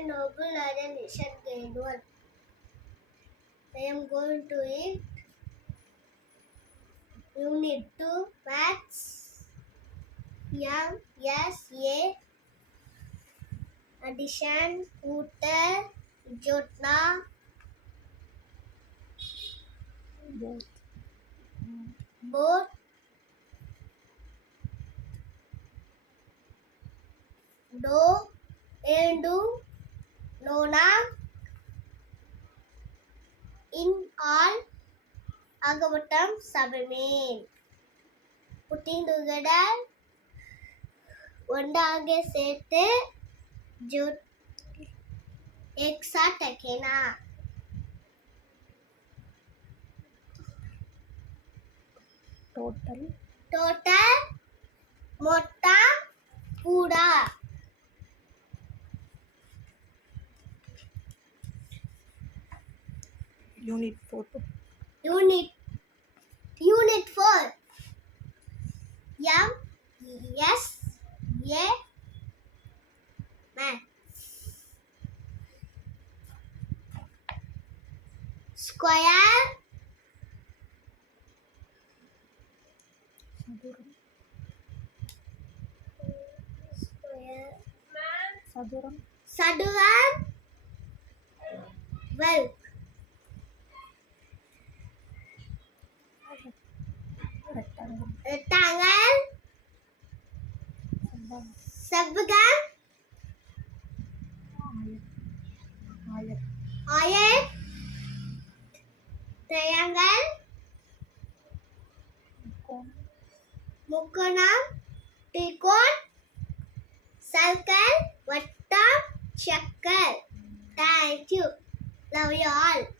Addition, noble addition, grade 1. I am going to eat Unit 2 Maths MSA Addition, Scooter, Jotna, both, do, endu, nona, in all, agavatam, sabamain. Putting together, ஒன்றாக சேர்த்து எக்ஸாடெக்கேனா டோட்டல் மொத்தம் கூடா யூனிட் 4 யூனிட் 4 MSA Maths Square சதுரம் வெல்க் rectangle செவ்வகம் ஆயத் triangle முக்கோணம் त्रिकोण circle வட்டம் circle. Thank you. Love you all.